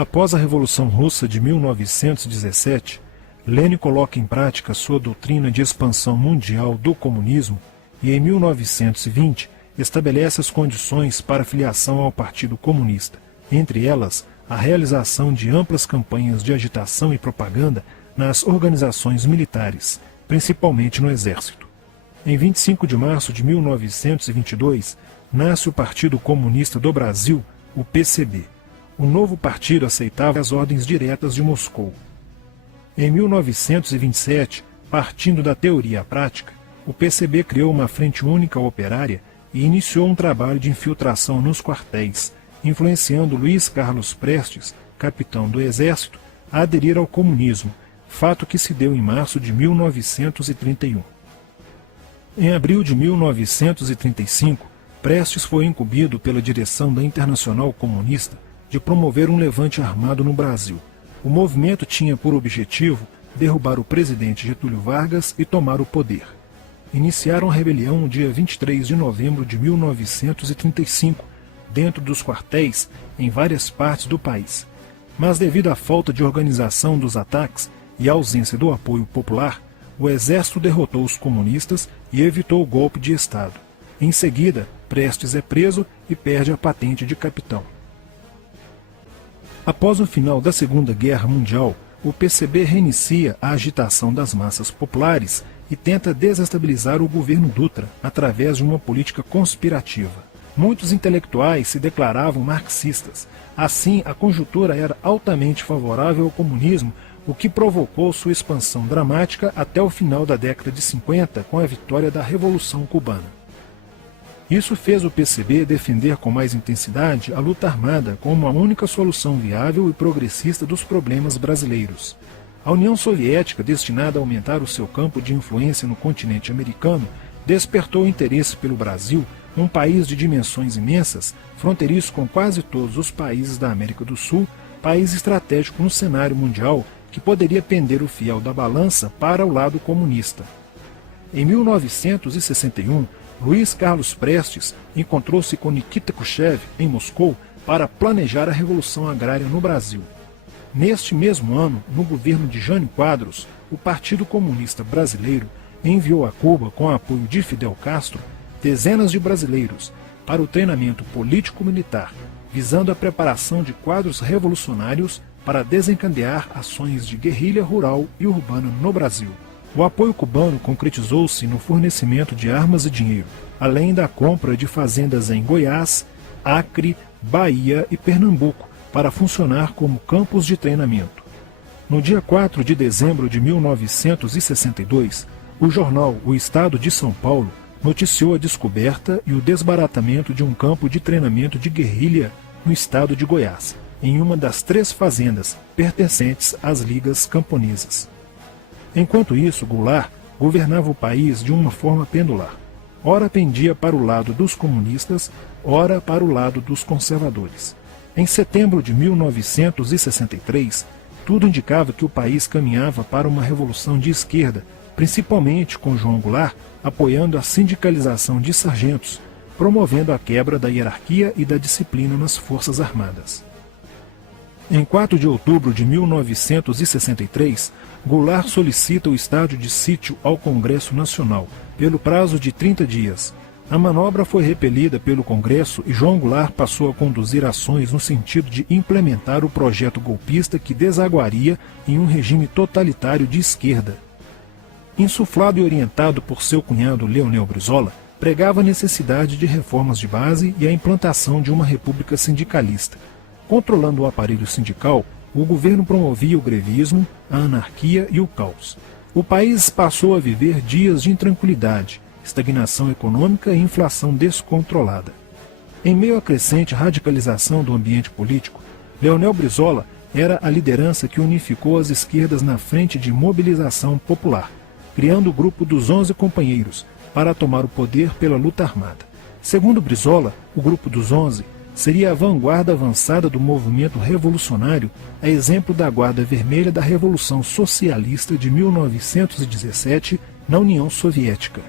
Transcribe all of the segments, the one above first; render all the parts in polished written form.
Após a Revolução Russa de 1917, Lenin coloca em prática sua doutrina de expansão mundial do comunismo e, em 1920, estabelece as condições para a filiação ao Partido Comunista, entre elas a realização de amplas campanhas de agitação e propaganda nas organizações militares, principalmente no Exército. Em 25 de março de 1922, nasce o Partido Comunista do Brasil, o PCB. O novo partido aceitava as ordens diretas de Moscou. Em 1927, partindo da teoria à prática, o PCB criou uma frente única operária e iniciou um trabalho de infiltração nos quartéis, influenciando Luiz Carlos Prestes, capitão do Exército, a aderir ao comunismo, fato que se deu em março de 1931. Em abril de 1935, Prestes foi incumbido pela direção da Internacional Comunista de promover um levante armado no Brasil. O movimento tinha por objetivo derrubar o presidente Getúlio Vargas e tomar o poder. Iniciaram a rebelião no dia 23 de novembro de 1935, dentro dos quartéis em várias partes do país. Mas devido à falta de organização dos ataques e à ausência do apoio popular, o exército derrotou os comunistas e evitou o golpe de Estado. Em seguida, Prestes é preso e perde a patente de capitão. Após o final da Segunda Guerra Mundial, o PCB reinicia a agitação das massas populares e tenta desestabilizar o governo Dutra através de uma política conspirativa. Muitos intelectuais se declaravam marxistas. Assim, a conjuntura era altamente favorável ao comunismo, o que provocou sua expansão dramática até o final da década de 50, com a vitória da Revolução Cubana. Isso fez o PCB defender com mais intensidade a luta armada como a única solução viável e progressista dos problemas brasileiros. A União Soviética, destinada a aumentar o seu campo de influência no continente americano, despertou interesse pelo Brasil, um país de dimensões imensas, fronteiriço com quase todos os países da América do Sul, país estratégico no cenário mundial que poderia pender o fiel da balança para o lado comunista. Em 1961, Luiz Carlos Prestes encontrou-se com Nikita Khrushchev em Moscou para planejar a Revolução Agrária no Brasil. Neste mesmo ano, no governo de Jânio Quadros, o Partido Comunista Brasileiro enviou a Cuba, com apoio de Fidel Castro, dezenas de brasileiros para o treinamento político-militar, visando a preparação de quadros revolucionários para desencadear ações de guerrilha rural e urbana no Brasil. O apoio cubano concretizou-se no fornecimento de armas e dinheiro, além da compra de fazendas em Goiás, Acre, Bahia e Pernambuco, para funcionar como campos de treinamento. No dia 4 de dezembro de 1962, o jornal O Estado de São Paulo noticiou a descoberta e o desbaratamento de um campo de treinamento de guerrilha no estado de Goiás, em uma das 3 fazendas pertencentes às ligas camponesas. Enquanto isso, Goulart governava o país de uma forma pendular. Ora pendia para o lado dos comunistas, ora para o lado dos conservadores. Em setembro de 1963, tudo indicava que o país caminhava para uma revolução de esquerda, principalmente com João Goulart apoiando a sindicalização de sargentos, promovendo a quebra da hierarquia e da disciplina nas Forças Armadas. Em 4 de outubro de 1963, Goulart solicita o estado de sítio ao Congresso Nacional, pelo prazo de 30 dias. A manobra foi repelida pelo Congresso e João Goulart passou a conduzir ações no sentido de implementar o projeto golpista que desaguaria em um regime totalitário de esquerda. Insuflado e orientado por seu cunhado Leonel Brizola, pregava a necessidade de reformas de base e a implantação de uma república sindicalista. Controlando o aparelho sindical, o governo promovia o grevismo, a anarquia e o caos. O país passou a viver dias de intranquilidade, estagnação econômica e inflação descontrolada. Em meio à crescente radicalização do ambiente político, Leonel Brizola era a liderança que unificou as esquerdas na frente de mobilização popular, criando o grupo dos 11 companheiros para tomar o poder pela luta armada. Segundo Brizola, o grupo dos 11 seria a vanguarda avançada do movimento revolucionário, a exemplo da Guarda Vermelha da Revolução Socialista de 1917 na União Soviética.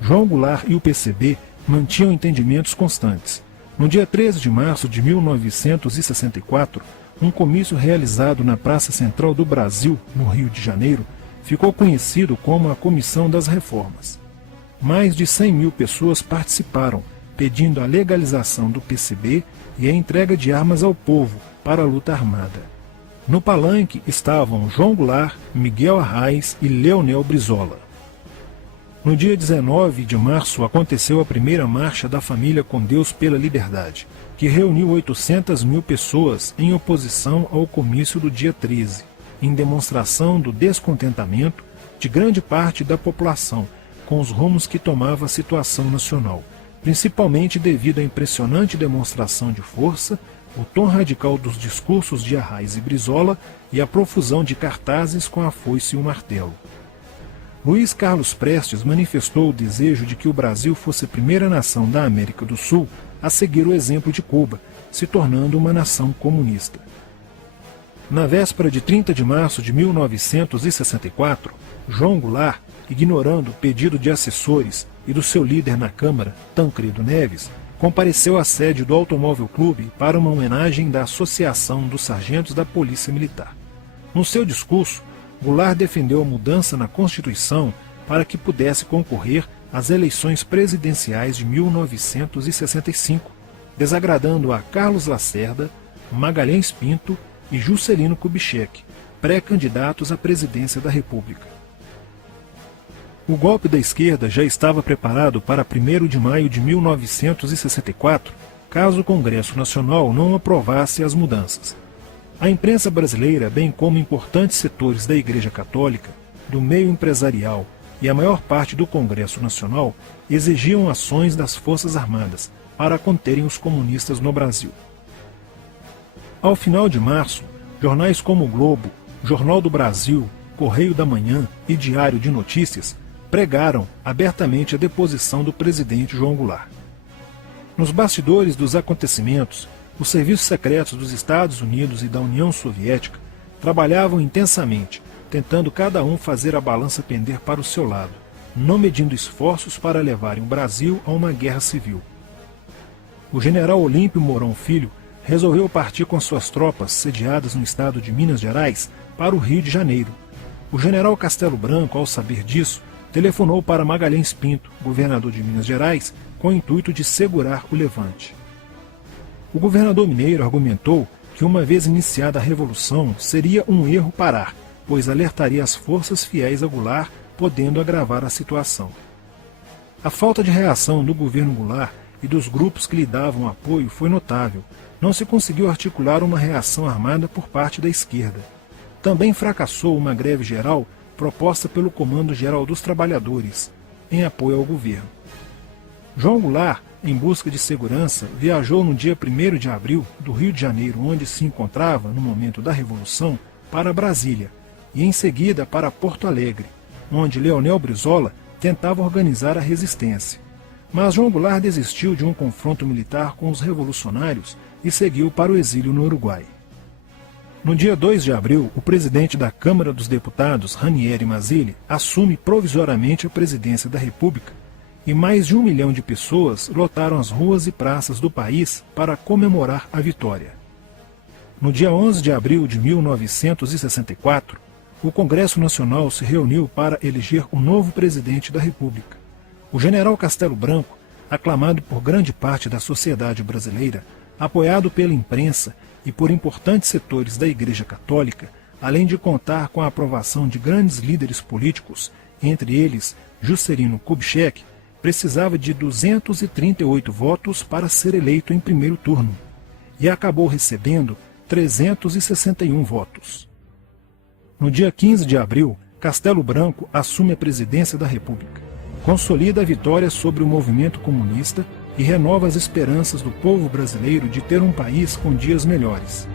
João Goulart e o PCB mantinham entendimentos constantes. No dia 13 de março de 1964, um comício realizado na Praça Central do Brasil, no Rio de Janeiro, ficou conhecido como a Comissão das Reformas. Mais de 100 mil pessoas participaram, pedindo a legalização do PCB e a entrega de armas ao povo para a luta armada. No palanque estavam João Goulart, Miguel Arraes e Leonel Brizola. No dia 19 de março aconteceu a primeira Marcha da Família com Deus pela Liberdade, que reuniu 800 mil pessoas em oposição ao comício do dia 13, em demonstração do descontentamento de grande parte da população com os rumos que tomava a situação nacional, principalmente devido à impressionante demonstração de força, o tom radical dos discursos de Arraes e Brizola e a profusão de cartazes com a foice e o martelo. Luiz Carlos Prestes manifestou o desejo de que o Brasil fosse a primeira nação da América do Sul a seguir o exemplo de Cuba, se tornando uma nação comunista. Na véspera de 30 de março de 1964, João Goulart, ignorando o pedido de assessores e do seu líder na Câmara, Tancredo Neves, compareceu à sede do Automóvel Clube para uma homenagem da Associação dos Sargentos da Polícia Militar. No seu discurso, Goulart defendeu a mudança na Constituição para que pudesse concorrer às eleições presidenciais de 1965, desagradando a Carlos Lacerda, Magalhães Pinto e Juscelino Kubitschek, pré-candidatos à presidência da República. O golpe da esquerda já estava preparado para 1º de maio de 1964, caso o Congresso Nacional não aprovasse as mudanças. A imprensa brasileira, bem como importantes setores da Igreja Católica, do meio empresarial e a maior parte do Congresso Nacional, exigiam ações das Forças Armadas para conterem os comunistas no Brasil. Ao final de março, jornais como o Globo, Jornal do Brasil, Correio da Manhã e Diário de Notícias pregaram abertamente a deposição do presidente João Goulart. Nos bastidores dos acontecimentos, os serviços secretos dos Estados Unidos e da União Soviética trabalhavam intensamente, tentando cada um fazer a balança pender para o seu lado, não medindo esforços para levarem o Brasil a uma guerra civil. O general Olímpio Mourão Filho resolveu partir com suas tropas sediadas no estado de Minas Gerais para o Rio de Janeiro. O general Castelo Branco, ao saber disso, telefonou para Magalhães Pinto, governador de Minas Gerais, com o intuito de segurar o levante. O governador mineiro argumentou que, uma vez iniciada a revolução, seria um erro parar, pois alertaria as forças fiéis a Goulart, podendo agravar a situação. A falta de reação do governo Goulart e dos grupos que lhe davam apoio foi notável. Não se conseguiu articular uma reação armada por parte da esquerda. Também fracassou uma greve geral proposta pelo Comando Geral dos Trabalhadores, em apoio ao governo. João Goulart, em busca de segurança, viajou no dia 1º de abril do Rio de Janeiro, onde se encontrava no momento da Revolução, para Brasília, e em seguida para Porto Alegre, onde Leonel Brizola tentava organizar a resistência. Mas João Goulart desistiu de um confronto militar com os revolucionários e seguiu para o exílio no Uruguai. No dia 2 de abril, o presidente da Câmara dos Deputados, Ranieri Mazzilli, assume provisoriamente a presidência da República, e mais de 1 milhão de pessoas lotaram as ruas e praças do país para comemorar a vitória. No dia 11 de abril de 1964, o Congresso Nacional se reuniu para eleger o novo presidente da República. O general Castelo Branco, aclamado por grande parte da sociedade brasileira, apoiado pela imprensa e por importantes setores da Igreja Católica, além de contar com a aprovação de grandes líderes políticos, entre eles Juscelino Kubitschek, precisava de 238 votos para ser eleito em primeiro turno, e acabou recebendo 361 votos. No dia 15 de abril, Castelo Branco assume a presidência da República, consolida a vitória sobre o movimento comunista e renova as esperanças do povo brasileiro de ter um país com dias melhores.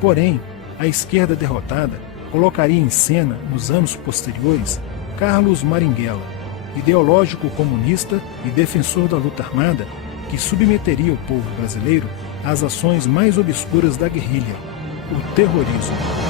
Porém, a esquerda derrotada colocaria em cena, nos anos posteriores, Carlos Marighella, ideológico comunista e defensor da luta armada, que submeteria o povo brasileiro às ações mais obscuras da guerrilha, o terrorismo.